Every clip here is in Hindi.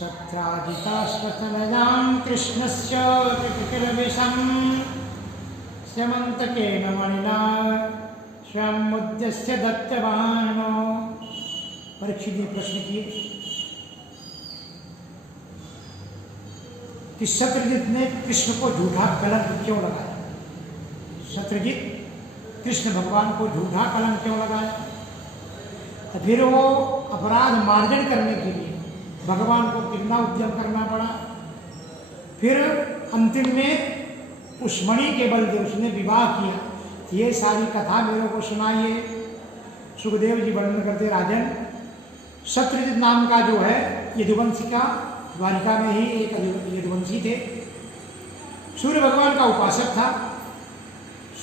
सत्राजिताश्वतनयां कृष्णस्य कृतिर्विषं स्यमन्तकेन मणिना स्वयं मुद्यस्य दत्तवान्। परीक्षित ने प्रश्न किए कि शत्रुजित ने कृष्ण को झूठा कलंक क्यों लगाया। शत्रुजित कृष्ण भगवान को झूठा कलंक क्यों लगाया। तो फिर वो अपराध मार्जन करने के लिए भगवान को कितना उद्यम करना पड़ा। फिर अंतिम में उस मणि के बल से उसने विवाह किया। ये सारी कथा मेरे को सुनाइए। सुखदेव जी वर्णन करते, राजन शत्रुजित नाम का जो है यदुवंशी का, द्वारिका में ही एक यदुवंशी थे। सूर्य भगवान का उपासक था।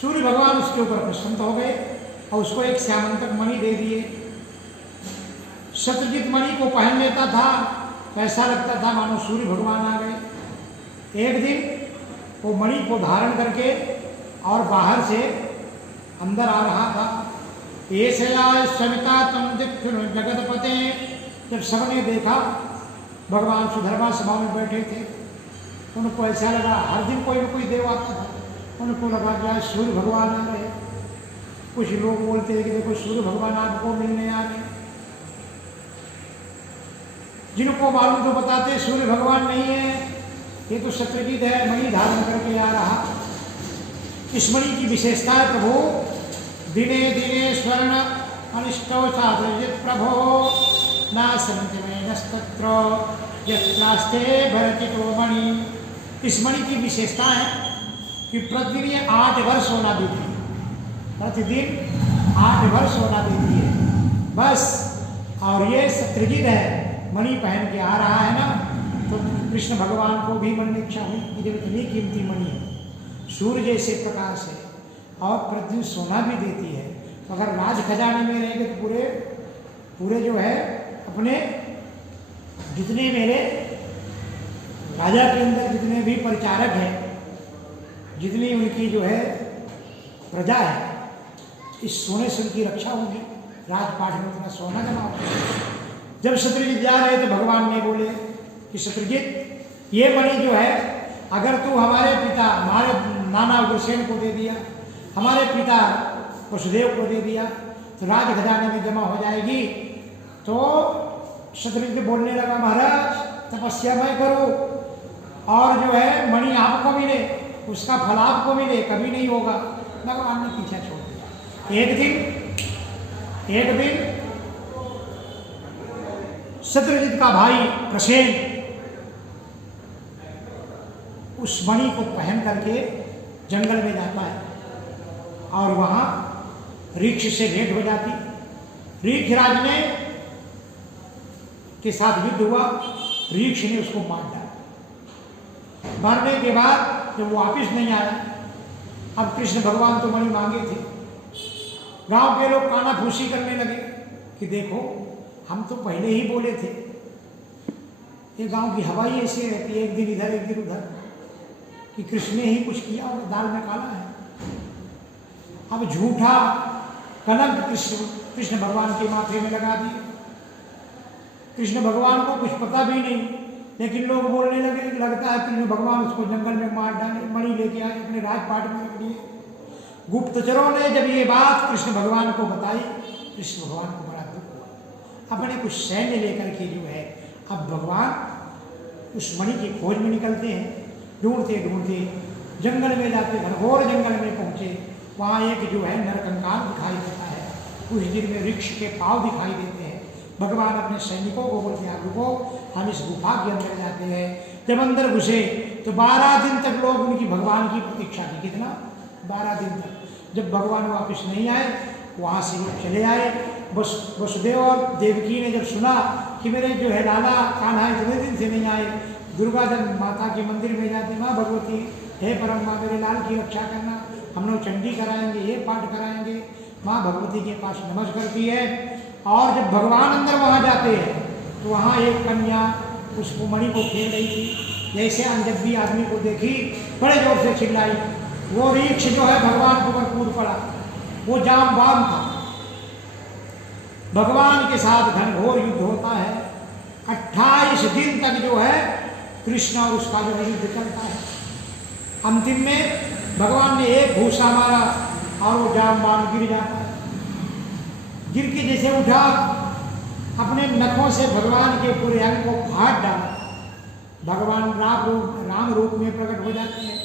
सूर्य भगवान उसके ऊपर प्रसन्न हो गए और उसको एक श्यामंतक मणि दे दिए। शत्रुजित मणि को पहन लेता था तो ऐसा लगता था मानो सूर्य भगवान आ गए। एक दिन वो मणि को धारण करके और बाहर से अंदर आ रहा था। ऐसा सविता तुम जगतपते, जब सबने देखा भगवान सुधर्मा सभा में बैठे थे, उनको ऐसा लगा, हर दिन कोई न कोई देव आता था, उनको लगा क्या सूर्य भगवान आ रहे। कुछ लोग बोलते हैं कि देखो सूर्य भगवान आपको मिलने आ रहे। जिनको मालूम तो बताते सूर्य भगवान नहीं है, ये तो शत्रुजित है, मणि धारण करके आ रहा। इस मणि की विशेषता है प्रभु, दिने दिने स्वर्ण अनिष्टो साधुजित प्रभो नासंति में नस्तत्र यत्रास्ते भरतितो मणि। इस मणि की विशेषता है कि प्रतिदिन ये 8 वर्ष सोना देती है। प्रतिदिन 8 वर्ष सोना देती है बस। और ये शत्रुजित है, मणि पहन के आ रहा है ना, तो कृष्ण भगवान को भी मन में इच्छा हुई कि जब इतनी कीमती मणि है, सूर्य जैसे प्रकाश है और प्रतिदिन सोना भी देती है, तो अगर राज खजाने में रहेंगे तो पूरे जो है अपने जितने मेरे राजा के अंदर जितने भी परिचारक हैं, जितनी उनकी जो है प्रजा है, इस सोने से उनकी रक्षा होगी। राजपाट में उतना सोना जमा होगा। जब शत्रुजित जा रहे तो भगवान ने बोले कि शत्रुजित, ये मणि जो है अगर तू हमारे पिता, हमारे नाना उग्रसेन को दे दिया, हमारे पिता वसुदेव को दे दिया, तो राज खजाने में जमा हो जाएगी। तो शत्रुजित बोलने लगा, महाराज तपस्या मैं करूं और जो है मणि आपको मिले, उसका फल आपको मिले, कभी नहीं होगा। भगवान ने पीछा छोड़ दिया। एक दिन शत्रुजित का भाई प्रसेन उस मणि को पहन करके जंगल में जाता है और वहां ऋक्ष से भेंट हो जाती। ऋक्षराज ने के साथ युद्ध हुआ, ऋक्ष ने उसको मार डाला। मारने के बाद जब वो वापिस नहीं आया, अब कृष्ण भगवान तो मणि मांगे थे, गांव के लोग कानाफूसी करने लगे कि देखो हम तो पहले ही बोले थे। ये गांव की हवा ही ऐसी रहती है, एक दिन इधर एक दिन उधर, कि कृष्ण ने ही कुछ किया और दाल में काला है। अब झूठा कलंक कृष्ण भगवान के माथे में लगा दिए। कृष्ण भगवान को कुछ पता भी नहीं, लेकिन लोग बोलने लगे लगता है कृष्ण भगवान उसको जंगल में मार डाले, मणि लेके आए, अपने राजपाट में रख दिए। गुप्तचरों ने जब ये बात कृष्ण भगवान को बताई, कृष्ण भगवान को बड़ा दुख हुआ। अपने कुछ सैन्य लेकर के जो है अब भगवान उस मणि की खोज में निकलते हैं। ढूंढते ढूंढते जंगल में जाते, घनघोर जंगल में पहुंचे। वहाँ एक जो है नरकंकाल दिखाई देता है। कुछ दिन में वृक्ष के पांव दिखाई देते हैं। भगवान अपने सैनिकों को बोलते हैं, आप रुको, हम इस गुफा के अंदर जाते हैं। जब अंदर घुसे तो 12 दिन तक लोग उनकी भगवान की प्रतीक्षा की। कितना? 12 दिन तक। जब भगवान वापस नहीं आए, वहाँ से लोग चले आए। वसुदेव और देवकी ने जब सुना कि मेरे जो है लाला कान्हा इतने दिन से नहीं आए, दुर्गा जब माता के मंदिर में जाती, माँ भगवती हे परम माँ मेरे लाल की रक्षा करना, हम लोग चंडी कराएंगे, ये पाठ कराएंगे। माँ भगवती के पास नमस्कार करती है। और जब भगवान अंदर वहाँ जाते हैं तो वहाँ एक कन्या उसको मणि को खेल रही थी। जैसे अनजब्बी आदमी को देखी, बड़े जोर से चिल्लाई। वो ऋक्ष जो है भगवान के ऊपर कूद पड़ा। वो जामवान था। भगवान के साथ घनघोर युद्ध होता है। 28 दिन तक जो है कृष्ण और उसका जो युद्ध चलता है। अंतिम में भगवान ने एक घूसा मारा और वो जामवान गिर जाता है। गिर के जैसे उठा, अपने नखों से भगवान के पूरे अंग को फाड़ डाला। भगवान राम रूप में प्रकट हो जाते हैं।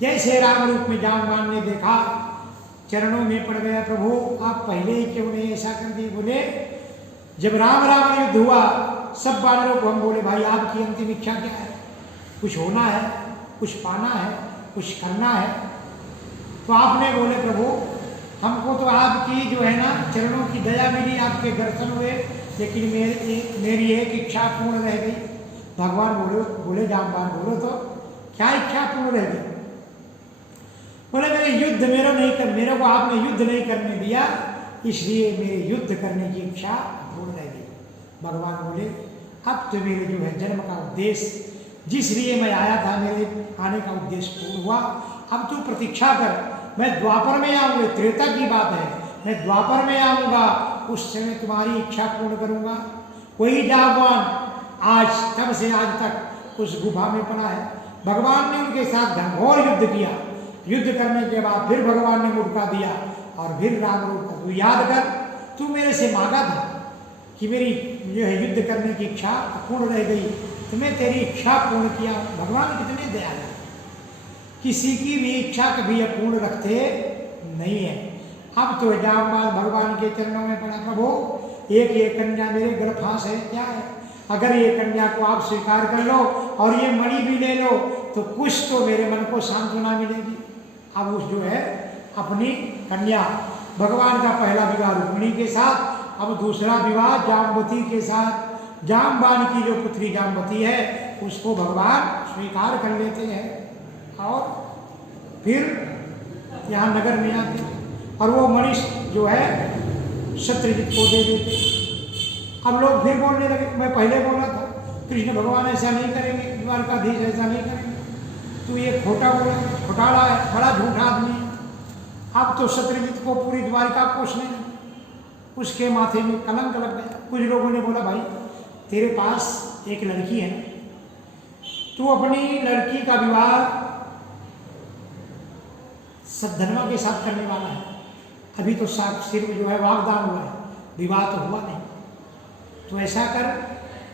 जैसे राम रूप में जामवान ने देखा, चरणों में पड़ गया, प्रभु आप पहले ही क्यों नहीं ऐसा कर दिए। बोले जब राम राम युद्ध हुआ, सब वानरों को हम बोले भाई आपकी अंतिम इच्छा क्या है, कुछ होना है, कुछ पाना है, कुछ करना है। तो आपने बोले प्रभु हमको तो आपकी जो है ना चरणों की दया मिली, आपके दर्शन हुए, लेकिन मेरी एक इच्छा पूर्ण रह गई। भगवान बोले जामवान बोलो तो क्या इच्छा पूर्ण रह गई। बोले मेरे को आपने युद्ध नहीं करने दिया, इसलिए मेरे युद्ध करने की इच्छा पूर्ण रह गई। भगवान बोले अब तो मेरे जो है जन्म का उद्देश्य, जिस लिए मैं आया था, मेरे आने का उद्देश्य पूर्ण हुआ। अब तू प्रतीक्षा कर, मैं द्वापर में आऊँगा। त्रेता की बात है, मैं द्वापर में आऊँगा, उस समय तुम्हारी इच्छा पूर्ण करूँगा। वही जामवान आज तब से आज तक उस गुफा में पड़ा है। भगवान ने उनके साथ घनघोर युद्ध किया। युद्ध करने के बाद फिर भगवान ने मुड़का दिया और फिर राम रूप तू याद कर, तू मेरे से मांगा था कि मेरी जो है युद्ध करने की इच्छा पूर्ण रह गई, तो मैं तेरी इच्छा पूर्ण किया। भगवान कितने दयालु, किसी की भी इच्छा कभी अपूर्ण रखते नहीं है। अब तो जामवान भगवान के चरणों में पड़ा, प्रभु एक ये कन्या मेरे गलफांस है, क्या है, अगर ये कन्या को आप स्वीकार कर लो और ये मणि भी ले लो तो कुछ तो मेरे मन को सांत्वना मिलेगी। अब उस जो है अपनी कन्या, भगवान का पहला विवाह रुक्मिणी के साथ, अब दूसरा विवाह जाम्बवती के साथ। जामवान की जो पुत्री जाम्बवती है उसको भगवान स्वीकार कर लेते हैं और फिर यहाँ नगर में आते और वो मणि जो है शत्रुजित को दे देते। अब लोग फिर बोलने लगे, मैं पहले बोला था कृष्ण भगवान ऐसा नहीं करेंगे, द्वारकाधीश ऐसा नहीं करेंगे, तो ये खोटा बोला, घोटाला है, बड़ा झूठा आदमी है। अब तो शत्रुजित को पूरी द्वारिका पोषने लगे, उसके माथे में कलंक लग गया। कुछ लोगों ने बोला भाई तेरे पास एक लड़की है, तू अपनी लड़की का विवाह सद्धर्मा के साथ करने वाला है, अभी तो सिर्फ जो है वागदान हुआ है, विवाह तो हुआ नहीं। तो ऐसा कर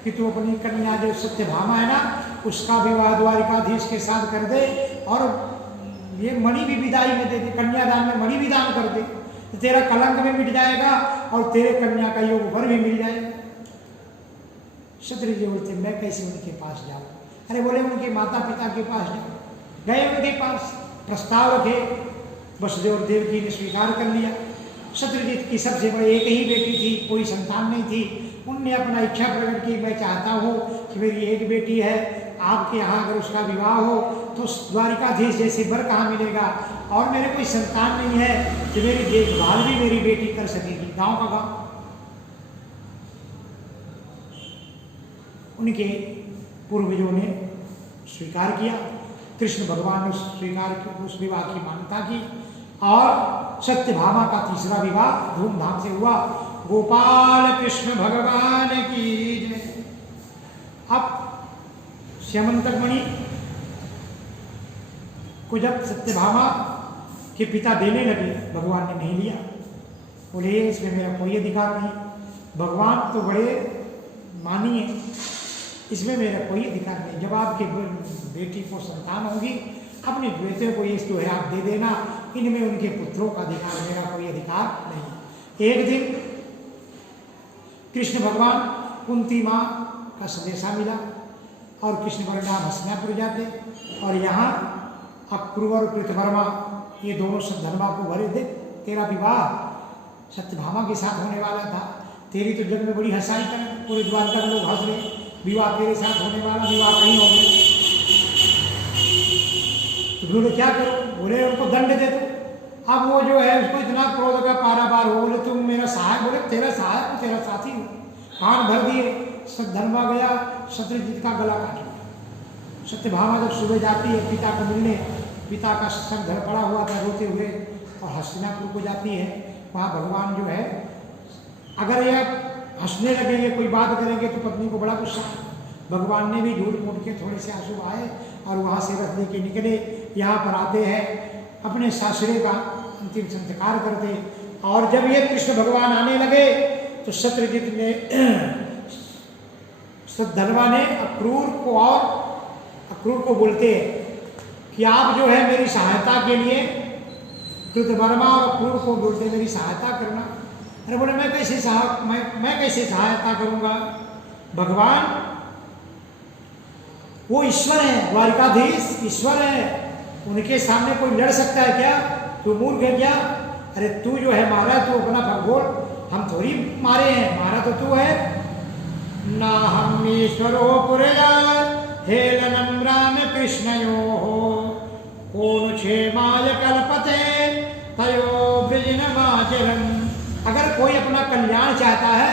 कि तू अपनी कन्या जो सत्यभामा है ना, उसका विवाह द्वारिकाधीश के साथ कर दे और ये मणि भी विदाई में दे दे, कन्यादान में मणि भी दान कर दे, तो तेरा कलंक भी मिट जाएगा और तेरे कन्या का योग वर भी मिल जाएगा। शत्रुजी बोलते मैं कैसे उनके पास जाऊँ। अरे बोले उनके माता पिता के पास जाओ। गए उनके पास, प्रस्ताव रखे, वसुदेव देवकी ने स्वीकार कर लिया। शत्रुजित की सबसे बड़ी एक ही बेटी थी, कोई संतान नहीं थी। उनने अपना इच्छा प्रकट की, मैं चाहता हूँ कि मेरी एक बेटी है, आपके यहाँ अगर उसका विवाह हो तो द्वारिकाधीश जैसे वर कहाँ मिलेगा, और मेरे कोई संतान नहीं है कि मेरी देखभाल भी मेरी बेटी कर सकेगी। गाँव का गाँव उनके पूर्वजों ने स्वीकार किया। कृष्ण भगवान ने स्वीकार किया, उस विवाह की मान्यता की और सत्यभामा का तीसरा विवाह धूमधाम से हुआ। गोपाल कृष्ण भगवान की जय। अब श्यामंतक मणि को जब सत्यभामा के पिता देने लगे, भगवान ने नहीं लिया, बोले इसमें मेरा कोई अधिकार नहीं, भगवान तो बड़े मानी है, इसमें मेरा कोई अधिकार नहीं। जब आपके बेटी को संतान होगी, अपने बेटे को ये जो है आप दे देना, इनमें उनके पुत्रों का अधिकार, मेरा कोई अधिकार नहीं। एक दिन कृष्ण भगवान कुंती माँ का संदेशा मिला और कृष्ण बलराम हस्तिनापुर जाते और यहाँ अक्रूर और कृतवर्मा ये दोनों सद्धर्मा को भरे दे, तेरा विवाह सत्यभामा के साथ होने वाला था, तेरी तो जग में बड़ी हंसाई कर, पूरे द्वारका के लोग हंस रहे, विवाह तेरे साथ होने वाला, विवाह कहीं हो गया। तो बोले क्या करो, बोले उनको दंड दे दो। अब वो जो है उसको इतना क्रोध का पारावार हो, बोले तुम मेरा सहायक, बोले तेरा सहायक तो तेरा साथी हो, कान भर दिए। सद्धर्मा गया, शत्रुजित का गला काट लिया। सत्यभामा जब सुबह जाती है पिता को मिलने, पिता का सर धड़ पड़ा हुआ था रोते हुए, और हस्तिनापुर को जाती है। वहाँ भगवान जो है, अगर यह हंसने लगेंगे, कोई बात करेंगे तो पत्नी को बड़ा गुस्सा। भगवान ने भी झूठ मूठ के थोड़े से आंसू आए और वहाँ से रथ लेके निकले। यहाँ पर आते हैं, अपने सासरे का अंतिम संस्कार करते। और जब ये कृष्ण भगवान आने लगे तो शत्रुजित ने धनवा ने अक्रूर को बोलते हैं कि आप जो है मेरी सहायता के लिए, कृतवर्मा और अक्रूर को बोलते मेरी सहायता करना। अरे बोले मैं कैसे सहायता करूंगा? भगवान वो ईश्वर है, द्वारिकाधीश ईश्वर है, उनके सामने कोई लड़ सकता है क्या? तू मूर्ख है क्या? अरे तू जो है मारा तू अपना भगवान, हम थोड़ी मारे हैं, मारा तो तू है ना। हम ईश्वरो पुरया हेलनम राम कृष्णयो कौन क्षेमाय कल्पते तयो ब्रजनमाचरम। अगर कोई अपना कल्याण चाहता है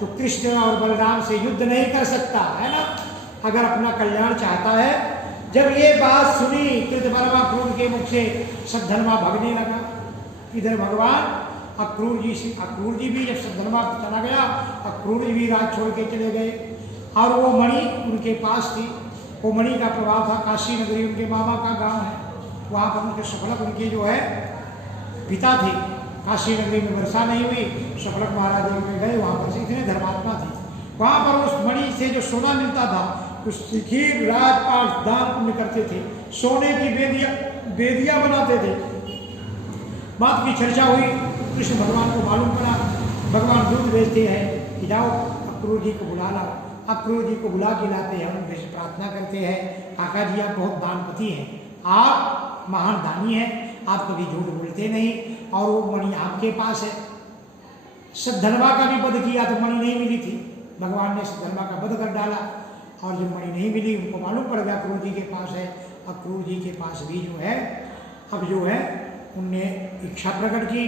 तो कृष्ण और बलराम से युद्ध नहीं कर सकता है ना, अगर अपना कल्याण चाहता है। जब ये बात सुनी कृतवर्मा क्रूर के मुख से सद्धर्मा भागने लगा। इधर भगवान अक्रूर जी भी जब सद्धर्मा चला गया, अक्रूर जी भी राज छोड़ के चले गए। और वो मणि उनके पास थी, वो मणि का प्रभाव था। काशी नगरी उनके मामा का गांव है, वहाँ पर उनके सफलक उनके जो है पिता थे। काशी नगरी में वर्षा नहीं हुई, सफलक महाराज में गए, वहाँ पर से इतने धर्मात्मा थे। वहाँ पर उस मणि से जो सोना मिलता था उसकी राजपाट दान पुण्य करते थे, सोने की बेदियाँ बनाते थे। बात की चर्चा हुई, कृष्ण भगवान को मालूम पड़ा। भगवान दूध भेजते हैं कि जाओ अक्रूर जी को बुला लाओ। अक्रूर जी को बुला के लाते हैं, उनसे प्रार्थना करते हैं, काका जी आप बहुत दानपति हैं, आप महान दानी हैं, आप कभी झूठ बोलते नहीं, और वो मणि आपके पास है। सद्धर्मा का भी वध किया तो मणि नहीं मिली थी, भगवान ने सद्धर्मा का वध कर डाला। और जब मणि नहीं मिली, उनको मालूम पड़ गया अक्रूर जी के पास है। अक्रूर जी के पास भी जो है अब जो है उनने इच्छा प्रकट की।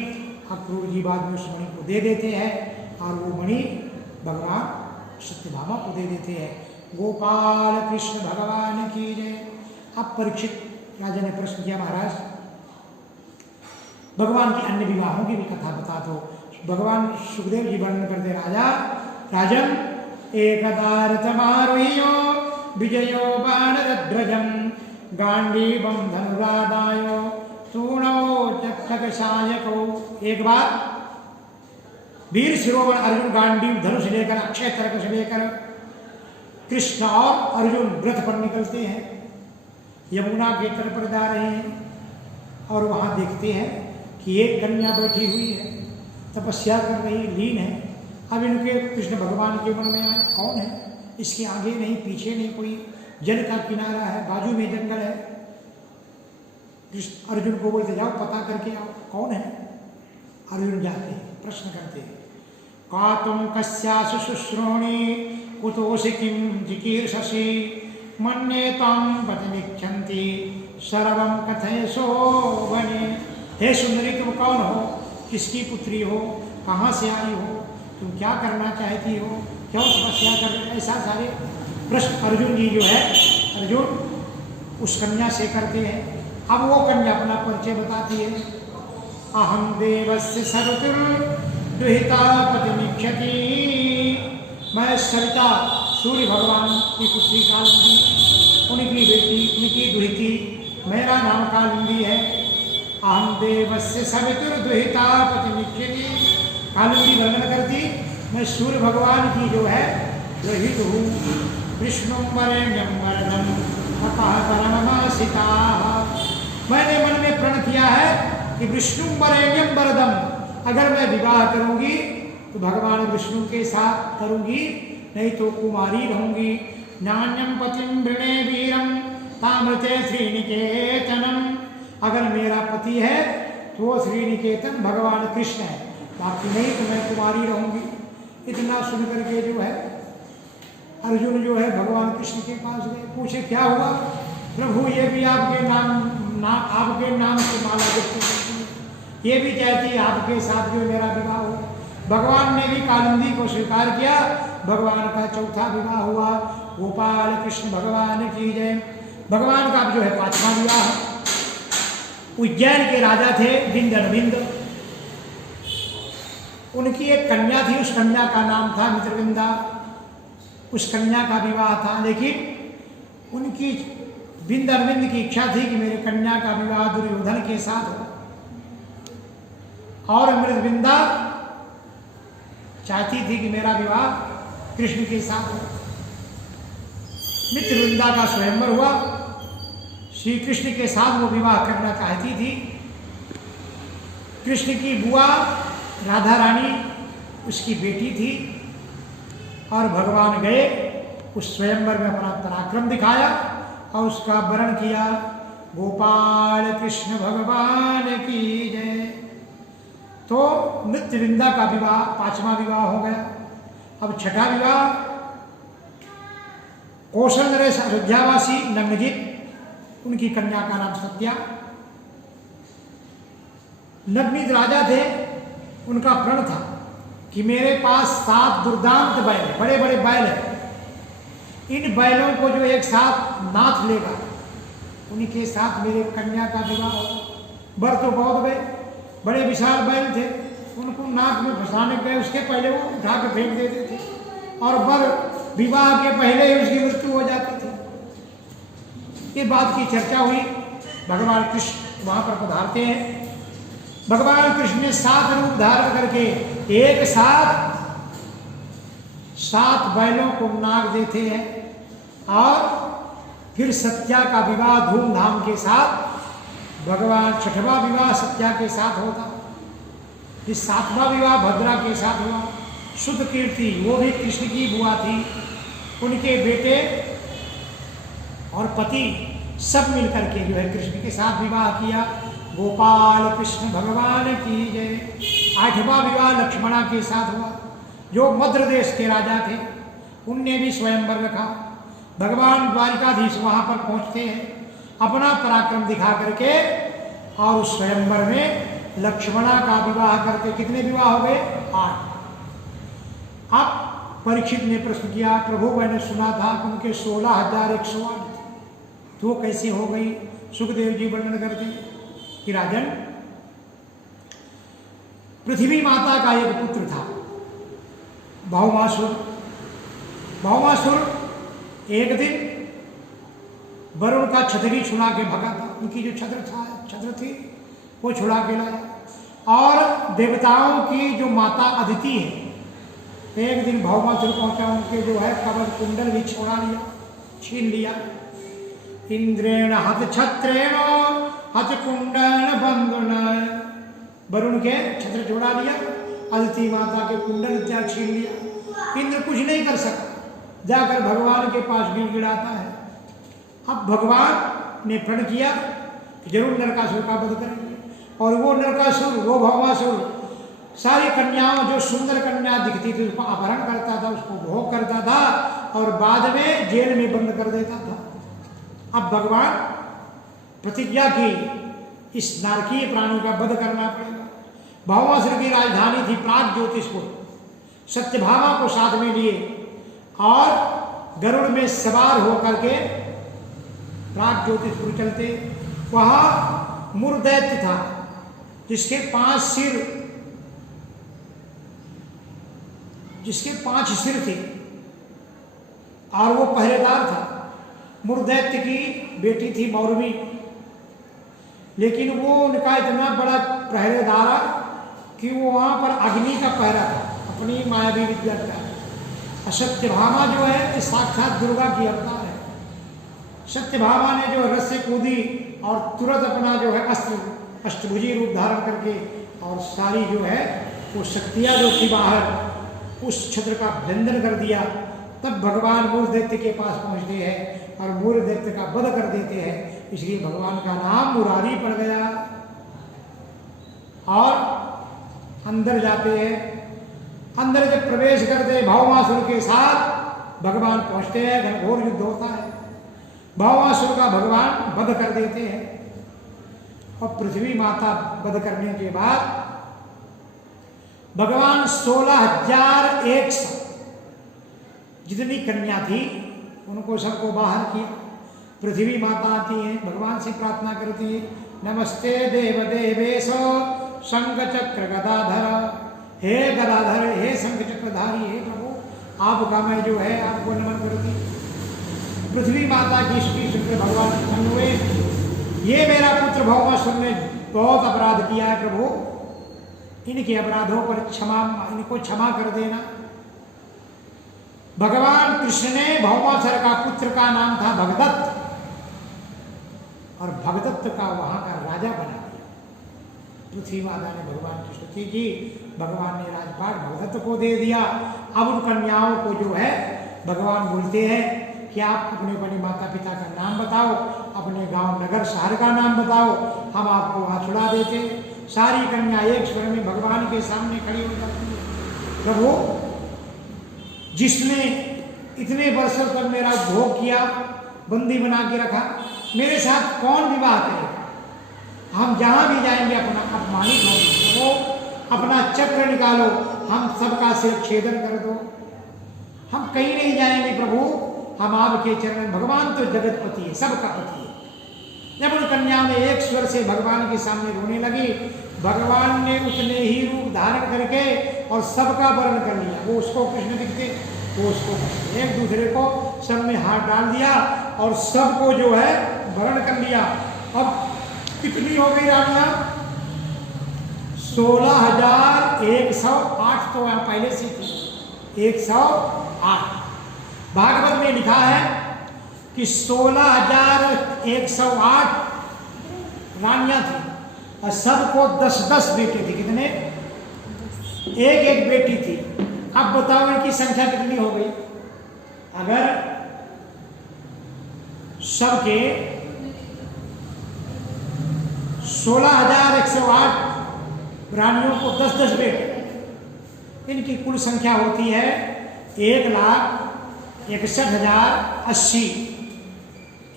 अक्रूर जी बाद में उस मणि को दे देते हैं और वो मणि भगवान सत्यभामा को दे देते हैं। गोपाल कृष्ण भगवान की जय। अब परीक्षित राजा ने प्रश्न किया, महाराज भगवान की अन्य विवाहों की भी कथा बता दो। भगवान सुखदेव जी वर्णन करते, राजन एकदारतमारुह्यो विजयो बाणरध्वजं गांडीवं धनुरादायो तूणो चक्षकशायको। एक बार वीर शिरोमणि अर्जुन गांडीव धनुष लेकर, अक्षय तरकश लेकर कृष्ण और अर्जुन व्रत पर निकलते हैं। यमुना के तट पर जा रहे हैं और वहां देखते हैं कि एक कन्या बैठी हुई है, तपस्या कर रही, लीन है। अब इनके कृष्ण भगवान के मन में आए, कौन है? इसके आगे नहीं पीछे नहीं, कोई जल का किनारा है, बाजू में जंगल है। कृष्ण अर्जुन को बोलते जाओ पता करके आओ कौन है। अर्जुन जाते हैं, प्रश्न करते हैं, का तुम कस्यासु शुश्रोणी कुतोषि किम जिकीर्षसि मन्ये तां पतिमिच्छन्ति सर्वं कथयसो बने। हे सुंदरी तुम कौन हो, किसकी पुत्री हो, कहाँ से आई हो, तुम क्या करना चाहती हो, क्यों तपस्या कर रहे, ऐसा सारे प्रश्न अर्जुन जी जो है अर्जुन उस कन्या से करते हैं। अब वो कन्या अपना परिचय बताती है, अहम देवस्य सरुतिर्दुहिता पतिमिच्छति। मैं सरिता सूर्य भगवान की पुत्री कालिंदी, उनकी बेटी, उनकी दुहिती, मेरा नाम कालिंदी है। अहम देवस्य सवितुर्दुहिता पतिमिच्छति। कालिंदी वर्णन करती, मैं सूर्य भगवान की जो है दुहित हूँ। विष्णु वरेण्यं वरदं ततः परममासिता। मैंने मन में प्रण किया है कि विष्णु वरेण्यं वरदं, अगर मैं विवाह करूंगी तो भगवान विष्णु के साथ करूंगी, नहीं तो कुमारी रहूंगी। नान्यं पतिं वृणे वीरं तामृते श्रीनिकेतनम। अगर मेरा पति है तो वो श्रीनिकेतन भगवान कृष्ण है, बाकी नहीं तो मैं कुमारी रहूंगी। इतना सुन करके जो है अर्जुन जो है भगवान कृष्ण के पास गए, पूछे क्या हुआ? प्रभु ये भी आपके नाम से माला जपती करती है, ये भी चाहती है आपके साथ जो मेरा विवाह हो। भगवान ने भी कालिंदी को स्वीकार किया, भगवान का चौथा विवाह हुआ। गोपाल कृष्ण भगवान की जय। भगवान का जो है पांचवा विवाह। उज्जैन के राजा थे विंध्य। उनकी एक कन्या थी, उस कन्या का नाम था मित्रविंदा। उस कन्या का विवाह था, लेकिन उनकी बिंद अरविंद की इच्छा थी कि मेरे कन्या का विवाह दुर्योधन के साथ हो, और मृदविंदा चाहती थी कि मेरा विवाह कृष्ण के साथ हो। मित्रविंदा का स्वयंवर हुआ, श्री कृष्ण के साथ वो विवाह करना चाहती थी। कृष्ण की बुआ राधा रानी उसकी बेटी थी, और भगवान गए उस स्वयंवर में अपना पराक्रम दिखाया और उसका वर्ण किया। गोपाल कृष्ण भगवान की जय। तो मृत्युविंदा का विवाह, पांचवा विवाह हो गया। अब छठा विवाह, कौशल नरेश अयोध्यावासी नग्नजित, उनकी कन्या का नाम सत्या। नग्नित राजा थे, उनका प्रण था कि मेरे पास 7 दुर्दांत बैल, बड़े बड़े बैल हैं, इन बैलों को जो एक साथ नाथ लेगा उनके साथ मेरे कन्या का विवाह होगा। बर तो बहुत गए, बड़े विशाल बैल थे, उनको नाक में फंसाने गए, उसके पहले वो उठा के फेंक देते थे, और बर विवाह के पहले ही उसकी मृत्यु हो जाती थी। ये बात की चर्चा हुई। भगवान कृष्ण वहां पर पधारते हैं। भगवान कृष्ण ने 7 रूप धारण करके एक साथ 7 बैलों को नाग देते हैं, और फिर सत्या का विवाह धूमधाम के साथ, भगवान 6वां विवाह सत्या के साथ होता। इस 7वां विवाह भद्रा के साथ हुआ। शुद्ध कीर्ति, वो भी कृष्ण की बुआ थी, उनके बेटे और पति सब मिलकर के जो है कृष्ण के साथ विवाह किया। गोपाल कृष्ण भगवान की जय। 8वां विवाह लक्ष्मणा के साथ हुआ, जो मद्र देश के राजा थे, उनने भी स्वयंवर रखा। भगवान द्वारिकाधीश वहां पर पहुंचते हैं अपना पराक्रम दिखा करके, और उस स्वयंवर में लक्ष्मणा का विवाह करके कितने विवाह हो गए? 8। अब परीक्षित ने प्रश्न किया, प्रभु मैंने सुना था कि उनके 16,108 थे, तो वो कैसे हो गई? सुखदेव जी वर्णन करते कि राजन, पृथ्वी माता का एक पुत्र था भौमासुर। भौमासुर एक दिन वरुण का छतरी छुड़ा के भगा था। उनकी जो छत्र थी वो छुड़ा के लाया, और देवताओं की जो माता अदिति है, एक दिन भौमासुर पहुंचा, उनके जो है कवच कुंडल भी छोड़ा लिया, छीन लिया। इंद्रेण हत छत्रेण हत कुंडल बंधुनाय, वरुण के छत्र छोड़ा लिया, अदिति माता के कुंडल इत्यादि छीन लिया। इंद्र कुछ नहीं कर सका, जाकर भगवान के पास गिड़गिड़ाता है। अब भगवान ने प्रण किया कि जरूर नरकासुर का वध करेंगे, और वो नरकासुर, वो भौमासुर सारी कन्याओं, जो सुंदर कन्या दिखती थी उसको अपहरण करता था, उसको भोग करता था, और बाद में जेल में बंद कर देता था। अब भगवान प्रतिज्ञा की, इस नारकीय प्राणी का वध करना पड़ेगा। भौमासुर की राजधानी थी प्राग ज्योतिषपुर। सत्यभामा को साथ में लिए और गरुड़ में सवार होकर के प्राग ज्योतिषपुर चलते। वहां मुरदैत्य था, जिसके 5 सिर थे, और वो पहरेदार था। मुरदैत्य की बेटी थी मौरवी, लेकिन वो उनका इतना बड़ा पहरेदार कि वो वहां पर अग्नि का पहरा था, अपनी मायावी विद्या का। सत्यभामा जो है साक्षात दुर्गा की अवतार है। सत्यभामा ने जो रस से कूदी और तुरंत अपना जो है अस्त्र अष्टभुजी रूप धारण करके, और सारी जो है वो शक्तियां जो थी बाहर, उस छत्र का भंजन कर दिया। तब भगवान मूर्धैत्य के पास पहुंचते हैं और मूर्धैत्य का वध कर देते हैं। इसलिए भगवान का नाम मुरारी पड़ गया। और अंदर जाते हैं। अंदर जब प्रवेश करते भौमासुर के साथ भगवान पहुंचते हैं, घनघोर युद्ध होता है। भौमासुर का भगवान वध कर देते हैं, और पृथ्वी माता वध करने के बाद भगवान 16,100 जितनी कन्या थी उनको सबको बाहर किया। पृथ्वी माता आती है, भगवान से प्रार्थना करती है, नमस्ते देव देवेश शंख चक्र गदाधर, हे गदाधर, हे शंख चक्रधारी, हे प्रभु आपका मैं जो है आपको नमन करती। पृथ्वी माता की श्री शुक्र भगवान प्रसन्न हुए, ये मेरा पुत्र भौमासुर ने बहुत अपराध किया है प्रभु, इनके अपराधों पर इनको क्षमा कर देना। भगवान कृष्ण ने भौमासुर का पुत्र का नाम था भगदत्त, और भगदत्त का वहां का राजा बना दिया। पृथ्वी माता ने भगवान कृष्ण की भगवान ने राजपाट भगदत्त को दे दिया। अब उन कन्याओं को जो है भगवान बोलते हैं कि आप अपने अपने माता पिता का नाम बताओ, अपने गांव नगर शहर का नाम बताओ, हम आपको वहां छुड़ा देते। सारी कन्या एक स्वर में भगवान के सामने खड़ी हो जाती है, प्रभु जिसने इतने वर्षों तक मेरा भोग किया, बंदी बना के रखा, मेरे साथ कौन विवाह करेगा? हम जहां भी जाएंगे अपना अपमानित होंगे। वो अपना चक्र निकालो, हम सबका सिर छेदन कर दो, हम कहीं नहीं जाएंगे प्रभु, हम आपके चरण। भगवान तो जगतपति है, सबका पति है। जब उन कन्याओं ने एक स्वर से भगवान के सामने रोने लगी, भगवान ने उतने ही रूप धारण करके और सबका वर्ण कर लिया। वो उसको कृष्ण दिखते, वो उसको, एक दूसरे को सब में हाथ डाल दिया और सबको जो है वर्ण कर लिया। अब कितनी हो गई रानियां? 16,108 तो वहां पहले से थी, 108। भागवत में लिखा है कि 16,108 रानियां थी और सबको 10-10 बेटे थे। कितने? एक एक बेटी थी। अब बताओ इनकी संख्या कितनी हो गई? अगर सबके 16,108 रानियों को 10-10 बेटे, इनकी कुल संख्या होती है 1,61,080।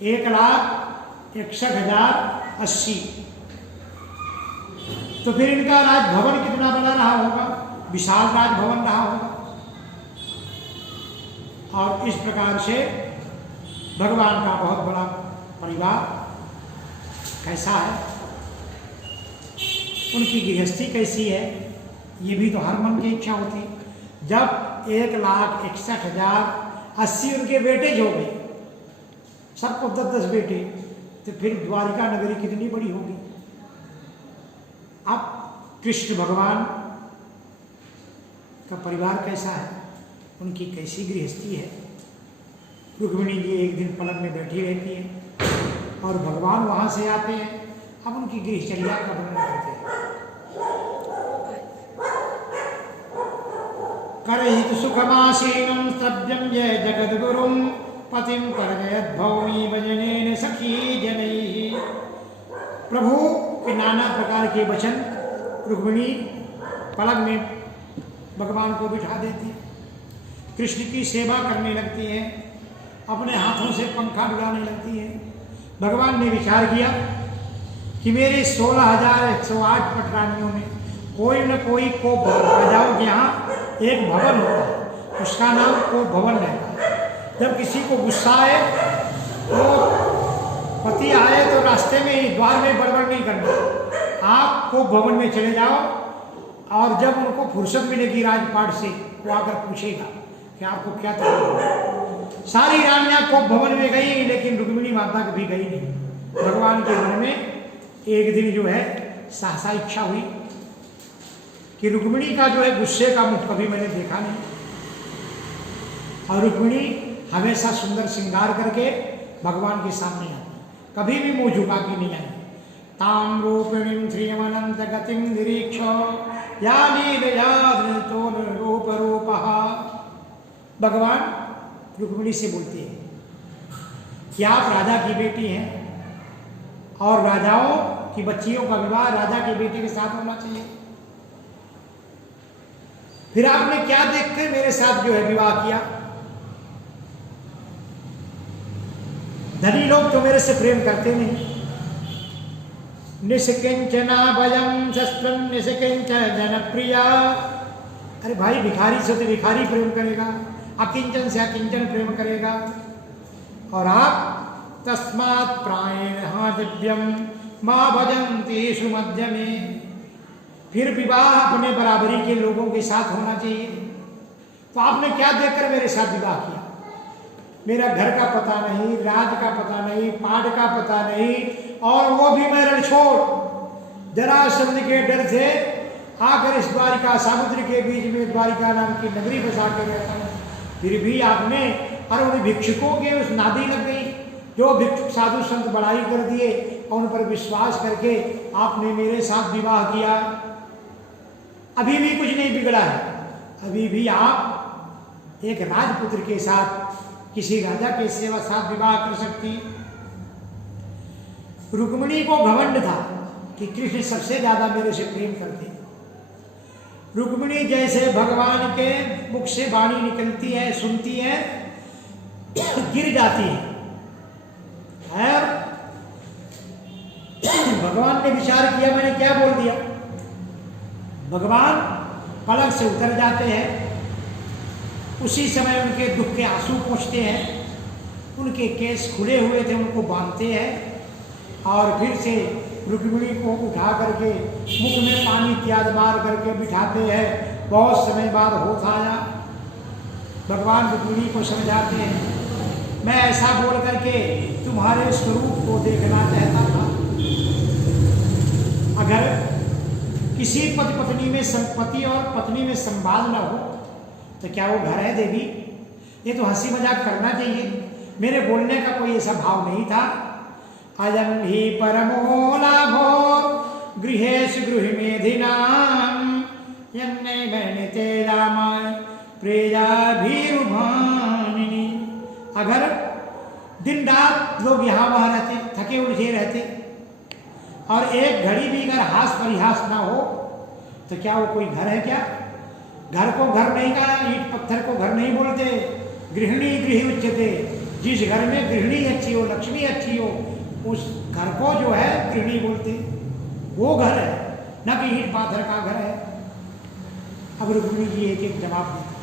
1,61,080। तो फिर इनका राजभवन कितना बड़ा रहा होगा? विशाल राजभवन रहा होगा। और इस प्रकार से भगवान का बहुत बड़ा परिवार कैसा है, उनकी गृहस्थी कैसी है, ये भी तो हर मन की इच्छा होती। जब 1,61,080 उनके बेटे जो गए, सबको 10-10 बेटे, तो फिर द्वारिका नगरी कितनी बड़ी होगी। अब कृष्ण भगवान का परिवार कैसा है, उनकी कैसी गृहस्थी है। रुक्मिणी जी एक दिन पलंग में बैठी रहती है और भगवान वहां से आते हैं। अब उनकी गृहचर्या का वर्णन करते हैं। करहित सुखमासीनं स्तब्धं जय जगद्गुरुं पतिं परजयत भौमी भजनेन सखी जनैः। प्रभु के नाना प्रकार के वचन रुक्मिणी पलंग में भगवान को बिठा देती, कृष्ण की सेवा करने लगती है, अपने हाथों से पंखा डुलाने लगती है। भगवान ने विचार किया कि मेरे 16,108 पटरानियों में कोई न कोई को राजाओं के यहाँ एक भवन होता है, उसका नाम को भवन रहता है। जब किसी को गुस्सा आए तो पति आए तो रास्ते में ही द्वार में बड़बड़ नहीं करना, आप को भवन में चले जाओ और जब उनको फुर्सत मिलेगी राजपाट से वो आकर पूछेगा कि आपको क्या तकलीफ है। सारी रानियां को भवन में गई, लेकिन रुक्मिणी माता कभी गई नहीं। भगवान के मन में एक दिन जो है सहसा इच्छा हुई कि रुक्मिणी का जो है गुस्से का मुख कभी मैंने देखा नहीं। और रुक्मिणी हमेशा सुंदर श्रृंगार करके भगवान के सामने आती, कभी भी मुंह झुका के नहीं आई। ताम रूपिणीं श्रियमनंत गतिं निरीक्ष या लीलया रूप रूपः। भगवान रुक्मिणी से बोलते हैं कि आप राजा की बेटी हैं और राजाओं की बच्चियों का विवाह राजा के बेटे के साथ होना चाहिए। फिर आपने क्या देखकर मेरे साथ जो है विवाह किया? धनी लोग तो मेरे से प्रेम करते नहीं। निष्किंचना भयम शस्त्रम निष्किंचन जनप्रिया। अरे भाई, भिखारी से तो भिखारी प्रेम करेगा, अकिंचन से अकिंचन प्रेम करेगा। और आप तस्मात् प्रायेण दिव्यम मां भजन्ति सुमध्य में। फिर विवाह अपने बराबरी के लोगों के साथ होना चाहिए। तो आपने क्या देखकर मेरे साथ विवाह किया? मेरा घर का पता नहीं, राज का पता नहीं, पाठ का पता नहीं, और वो भी मैं रणछोड़ जरासंध के डर से आकर इस द्वारिका समुद्र के बीच में द्वारिका नाम की नगरी बसा के रहता हूँ। फिर भी आपने, और उन भिक्षुकों के उस नादी लग गई, जो भिक्षुक साधु संत बड़ाई कर दिए और उन पर विश्वास करके आपने मेरे साथ विवाह किया। अभी भी कुछ नहीं बिगड़ा है, अभी भी आप एक राजपुत्र के साथ किसी राजा के सेवा साथ विवाह कर सकती। रुक्मिणी को घमंड था कि कृष्ण सबसे ज्यादा मेरे से प्रेम करते। रुक्मिणी जैसे भगवान के मुख से वाणी निकलती है, सुनती है, गिर जाती है। और भगवान ने विचार किया, मैंने क्या बोल दिया? भगवान पलक से उतर जाते हैं, उसी समय उनके दुख के आंसू पोंछते हैं, उनके केस खुले हुए थे उनको बांधते हैं, और फिर से रुक्मिणी को उठा करके मुख में पानी त्याग मार करके बिठाते हैं। बहुत समय बाद होश आया, भगवान रुक्मिणी को समझाते हैं, मैं ऐसा बोल करके तुम्हारे स्वरूप को देखना चाहता था। अगर किसी पति पत्नी में संपत्ति और पत्नी में संवाद न हो तो क्या वो घर है देवी? ये तो हंसी मजाक करना चाहिए। मेरे बोलने का कोई ऐसा भाव नहीं था। अयं हि परमो लाभो गृहेषु गृहमेधिनां यन्नैवर्णिते रामाय प्रेयाभिरुभामिनी। अगर दिन रात लोग यहाँ वहाँ रहते, थके उलझे रहते, और एक घड़ी भी अगर हास परिहास ना हो तो क्या वो कोई घर है? क्या घर को घर नहीं कहा, ईंट पत्थर को घर नहीं बोलते। गृहिणी गृह उच्यते, जिस घर में गृहिणी अच्छी हो, लक्ष्मी अच्छी हो, उस घर को जो है गृहिणी बोलते, वो घर है, न कि ईंट पाथर का घर है। अब रुक्मिणी जी एक एक जवाब देते,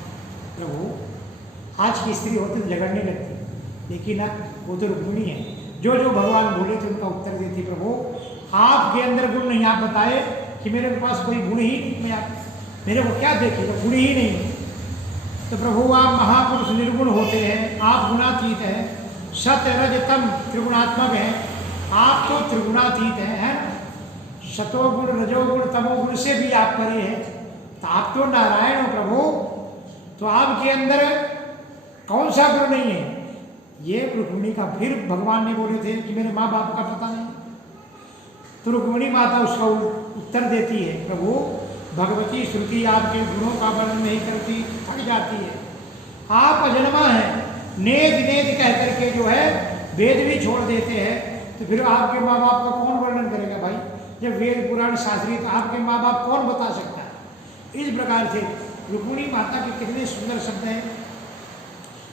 प्रभु आज की स्त्री होती तो झगड़ने लगती, लेकिन अब वो तो रुक्मिणी है, जो जो भगवान बोले थे उनका उत्तर देती। प्रभु आपके अंदर गुण नहीं, आप बताए कि मेरे पास कोई गुण ही नहीं, आप मेरे को क्या देखे, तो गुण ही नहीं। तो प्रभु आप महापुरुष निर्गुण होते हैं, आप गुणातीत हैं, सत्य रज तम त्रिगुणात्मक हैं, आप तो त्रिगुणातीत हैं, सतोगुण रजोगुण तमोगुण से भी आप परे हैं, तो आप तो नारायण हो प्रभु। तो आपके अंदर कौन सा गुण नहीं है? ये रुक्मिणी का फिर भगवान ने बोले थे कि मेरे माँ बाप का पता नहीं। तो रुक्मिणी माता उसका उत्तर देती है, प्रभु भगवती श्रुति आपके गुणों का वर्णन नहीं करती, थक जाती है। आप अजन्मा हैं, नेद नेद कह करके जो है वेद भी छोड़ देते हैं, तो फिर आपके माँ बाप का कौन वर्णन करेगा भाई? जब वेद पुराण शास्त्री, तो आपके माँ बाप कौन बता सकता है? इस प्रकार से रुक्मिणी माता के कितने सुंदर शब्द हैं।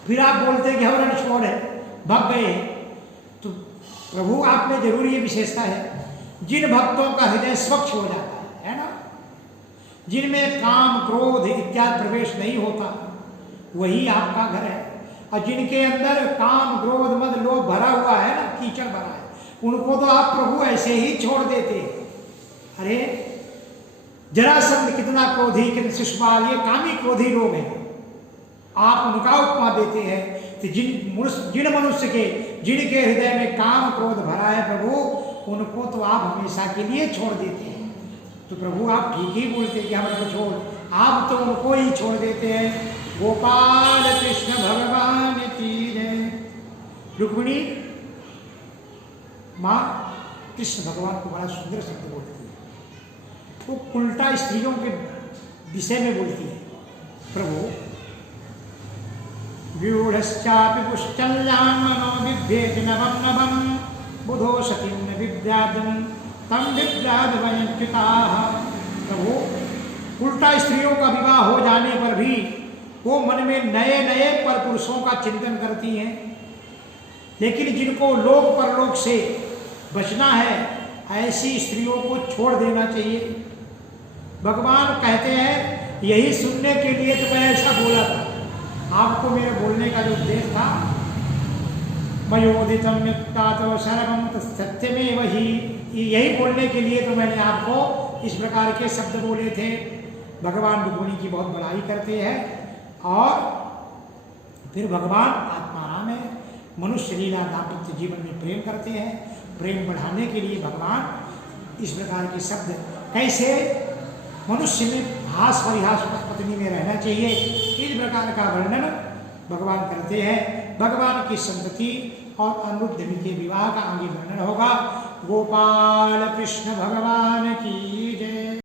फिर आप बोलते हैं कि हम रणछोड़ है, भग गए। तो प्रभु आप में जरूर ये विशेषता है, जिन भक्तों का हृदय स्वच्छ हो जाता है ना, जिनमें काम क्रोध इत्यादि प्रवेश नहीं होता, वही आपका घर है। और जिनके अंदर काम क्रोध मद लोभ भरा हुआ है ना, कीचड़ भरा है, उनको तो आप प्रभु ऐसे ही छोड़ देते। अरे जरासंध कितना क्रोधी, कितना शिशुपाल, ये कामी क्रोधी लोग हैं, आप उनका उपमा देते हैं। तो जिन मनुष्य के, जिनके हृदय में काम क्रोध भरा है प्रभु, उनको तो आप हमेशा के लिए छोड़ देते हैं। तो प्रभु आप ठीक ही बोलते हैं कि हमारे को छोड़, आप तो उनको ही छोड़ देते हैं। गोपाल कृष्ण भगवान की जय। रुक्मिणी माँ कृष्ण भगवान को बड़ा सुंदर शब्द बोलती है, वो उल्टा स्त्रियों के विषय में बोलती है। प्रभु व्यूढ़श्चापि पुश्चल्यां मनो बिभ्येति नभं नभं बुधो सतीं न बिभ्यादं तम बिभ्याद वयच्युताः। प्रभु उल्टा स्त्रियों का विवाह हो जाने पर भी वो मन में नए नए पर पुरुषों का चिंतन करती हैं, लेकिन जिनको लोक परलोक से बचना है, ऐसी स्त्रियों को छोड़ देना चाहिए। भगवान कहते हैं यही सुनने के लिए तो मैं ऐसा बोला था। आपको मेरे बोलने का जो उद्देश्य था, मयोदितम युक्तात सर्वम सत्यमेव ही, यही बोलने के लिए तो मैंने आपको इस प्रकार के शब्द बोले थे। भगवान रुक्मिणी की बहुत बड़ाई करते हैं और फिर भगवान आत्माराम है, मनुष्य लीला दाम्पत्य जीवन में प्रेम करते हैं। प्रेम बढ़ाने के लिए भगवान इस प्रकार के शब्द, कैसे मनुष्य में हास परिहास पत्नी में रहना चाहिए, इस प्रकार का वर्णन भगवान करते हैं। भगवान की संतति और अनिरुद्ध देवी के विवाह का आगे वर्णन होगा। गोपाल कृष्ण भगवान की जय।